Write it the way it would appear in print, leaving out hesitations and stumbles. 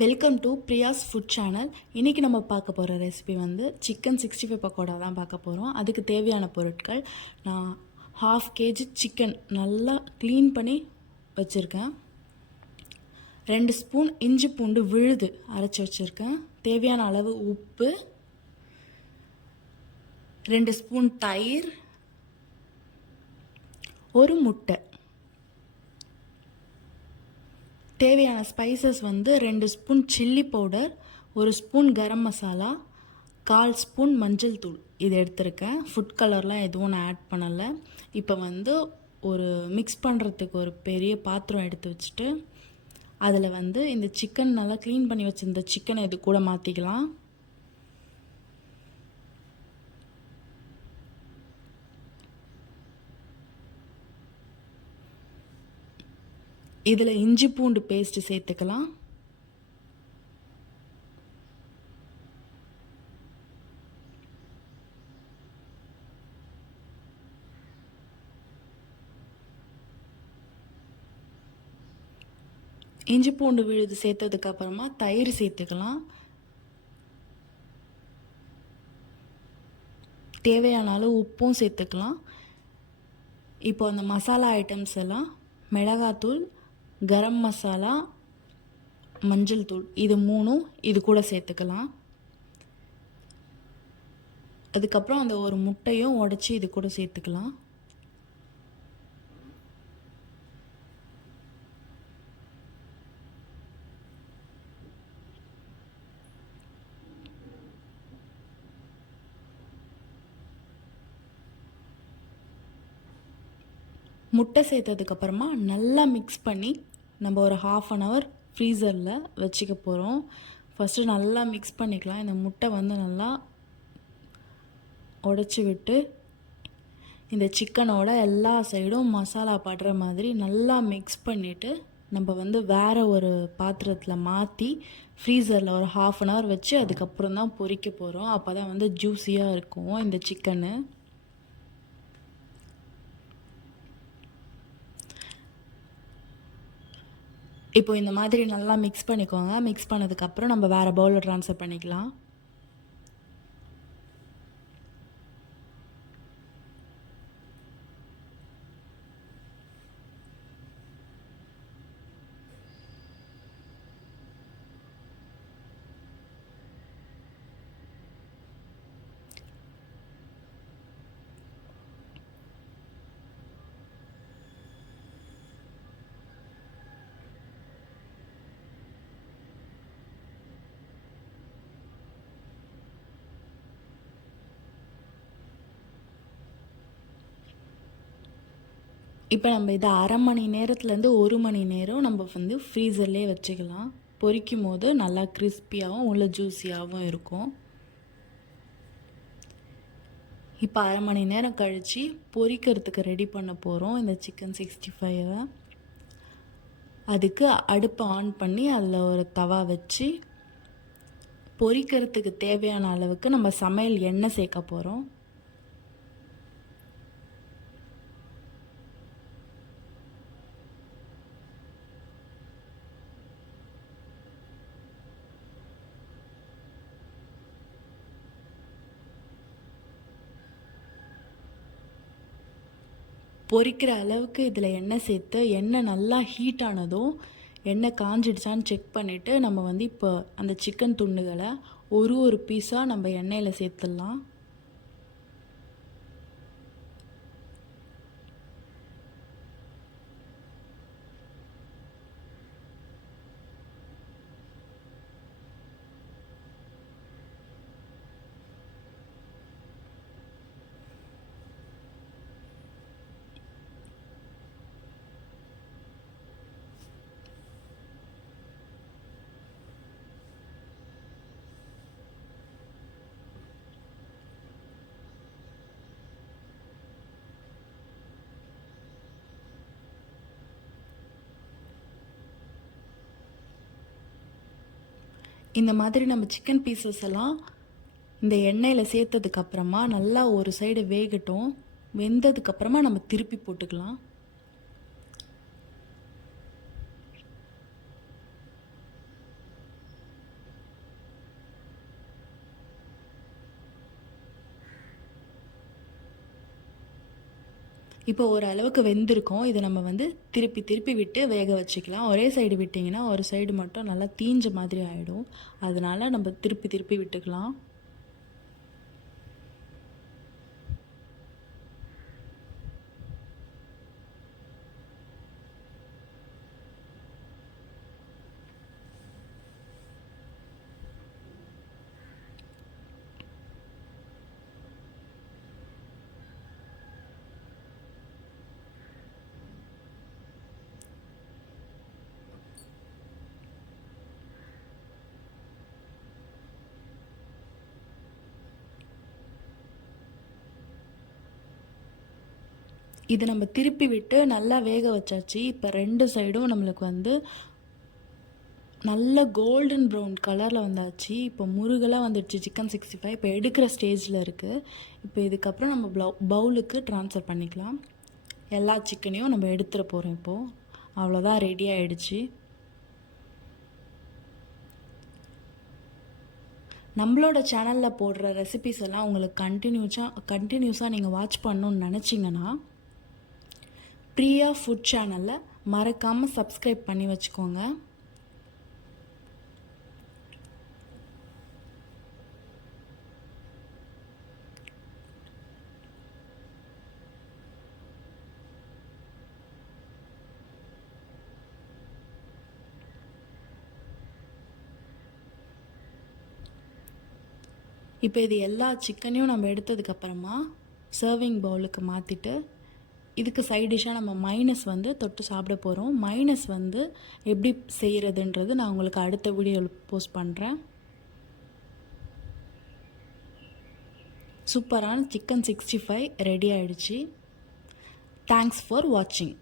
Welcome to Priya's food channel. இன்றைக்கி நம்ம பார்க்க போகிற ரெசிபி வந்து சிக்கன் 65 பக்கோடா தான் பார்க்க போகிறோம். அதுக்கு தேவையான பொருட்கள், நான் 1/2 kg சிக்கன் நல்லா க்ளீன் பண்ணி வச்சுருக்கேன். 2 ஸ்பூன் இஞ்சி பூண்டு விழுது அரைச்சி வச்சுருக்கேன். தேவையான அளவு உப்பு, 2 ஸ்பூன் தயிர், ஒரு முட்டை. தேவையான ஸ்பைசஸ் வந்து 2 spoon chilli powder, 1 spoon garam masala, 1/4 spoon மஞ்சள் தூள் இது எடுத்திருக்கேன். ஃபுட் கலர்லாம் எதுவும் நான் ஆட் பண்ணலை. இப்போ வந்து ஒரு மிக்ஸ் பண்ணுறதுக்கு ஒரு பெரிய பாத்திரம் எடுத்து வச்சுட்டு அதில் வந்து இந்த சிக்கன் நல்லா க்ளீன் பண்ணி வச்சுருந்த சிக்கனை இது கூட மாற்றிக்கலாம். இதில் இஞ்சி பூண்டு பேஸ்ட்டு சேர்த்துக்கலாம். இஞ்சி பூண்டு விழுது சேர்த்ததுக்கப்புறமா தயிர் சேர்த்துக்கலாம். தேவையான அளவு உப்பும் சேர்த்துக்கலாம். இப்போ அந்த மசாலா ஐட்டம்ஸ் எல்லாம் மிளகாத்தூள், கரம் மசாலா, மஞ்சள் தூள் இது 3 இது கூட சேர்த்துக்கலாம். அதுக்கப்புறம் அந்த ஒரு முட்டையும் உடச்சி இது கூட சேர்த்துக்கலாம். முட்டை சேர்த்ததுக்கப்புறமா நல்லா மிக்ஸ் பண்ணி நம்ம ஒரு 1/2 hour ஃப்ரீசரில் வச்சுக்க போகிறோம். ஃபஸ்ட்டு நல்லா மிக்ஸ் பண்ணிக்கலாம். இந்த முட்டை வந்து நல்லா உடச்சி விட்டு இந்த சிக்கனோட எல்லா சைடும் மசாலா படுற மாதிரி நல்லா மிக்ஸ் பண்ணிவிட்டு நம்ம வந்து வேறு ஒரு பாத்திரத்தில் மாற்றி ஃப்ரீசரில் ஒரு 1/2 hour வச்சு அதுக்கப்புறம் தான் பொரிக்க போகிறோம். அப்போ தான் வந்து ஜூஸியாக இருக்கும் இந்த சிக்கனு. இப்போ இந்த மாதிரி நல்லா மிக்ஸ் பண்ணிக்கோங்க. மிக்ஸ் பண்ணதுக்கப்புறம் நம்ம வேறு பவுலில் ட்ரான்ஸ்ஃபர் பண்ணிக்கலாம். இப்போ நம்ம இதை 1/2 மணி நேரத்துலேருந்து 1 மணி நேரம் நம்ம வந்து ஃப்ரீசர்லேயே வச்சுக்கலாம். பொரிக்கும் போது நல்லா கிறிஸ்பியாகவும் உள்ள ஜூஸியாகவும் இருக்கும். இப்போ 1/2 மணி நேரம் கழித்து பொரிக்கிறதுக்கு ரெடி பண்ண போகிறோம் இந்த சிக்கன் 65. அதுக்கு அடுப்பை ஆன் பண்ணி அதில் ஒரு தவா வச்சு பொரிக்கிறதுக்கு தேவையான அளவுக்கு நம்ம சமையல் எண்ணெய் சேர்க்க போகிறோம். பொரிக்கிற அளவுக்கு இதில் எண்ணெய் சேர்த்து எண்ணெய் நல்லா ஹீட் ஆனதும் எண்ணெய் காஞ்சிடுச்சான்னு செக் பண்ணிவிட்டு நம்ம வந்து இப்போ அந்த சிக்கன் துண்டுகளை ஒரு பீஸாக நம்ம எண்ணெயில் சேர்த்துடலாம். இந்த மாதிரி நம்ம சிக்கன் பீசஸ் எல்லாம் இந்த எண்ணெயில் சேர்த்ததுக்கப்புறமா நல்லா ஒரு சைடு வேகட்டும். வெந்ததுக்கப்புறமா நம்ம திருப்பி போட்டுக்கலாம். இப்போ ஓரளவுக்கு வெந்திருக்கும். இதை நம்ம வந்து திருப்பி திருப்பி விட்டு வேக வச்சுக்கலாம். ஒரே சைடு விட்டிங்கன்னா ஒரு சைடு மட்டும் நல்லா தீஞ்ச மாதிரி ஆகிடும். அதனால நம்ம திருப்பி திருப்பி விட்டுக்கலாம். இது நம்ம திருப்பி விட்டு நல்லா வேக வச்சாச்சு. இப்போ 2 சைடும் நம்மளுக்கு வந்து நல்ல கோல்டன் ப்ரௌன் கலரில் வந்தாச்சு. இப்போ முருகலாக வந்துடுச்சு சிக்கன் 65. இப்போ எடுக்கிற ஸ்டேஜில் இருக்குது. இப்போ இதுக்கப்புறம் நம்ம பவுலுக்கு ட்ரான்ஸ்ஃபர் பண்ணிக்கலாம். எல்லா சிக்கனையும் நம்ம எடுத்துகிட்டு போகிறோம். இப்போது அவ்வளோதான், ரெடி ஆகிடுச்சு. நம்மளோட சேனலில் போடுற ரெசிபிஸ் எல்லாம் உங்களுக்கு கண்டினியூஸாக நீங்கள் வாட்ச் பண்ணணுன்னு நினச்சிங்கன்னா பிரியா ஃபுட் சேனலில் மறக்காமல் சப்ஸ்கிரைப் பண்ணி வச்சுக்கோங்க. இப்போ இது எல்லா சிக்கனையும் நம்ம எடுத்ததுக்கப்புறமா சர்விங் பவுலுக்கு மாற்றிட்டு இதுக்கு சைட் டிஷ்ஷாக நம்ம மைனஸ் வந்து தொட்டு சாப்பிட போகிறோம். மைனஸ் வந்து எப்படி செய்கிறதுன்றது நான் உங்களுக்கு அடுத்த வீடியோவில் போஸ்ட் பண்ணுறேன். சூப்பரான சிக்கன் 65 ரெடி ஆகிடுச்சு. தேங்க்ஸ் ஃபார் வாட்சிங்.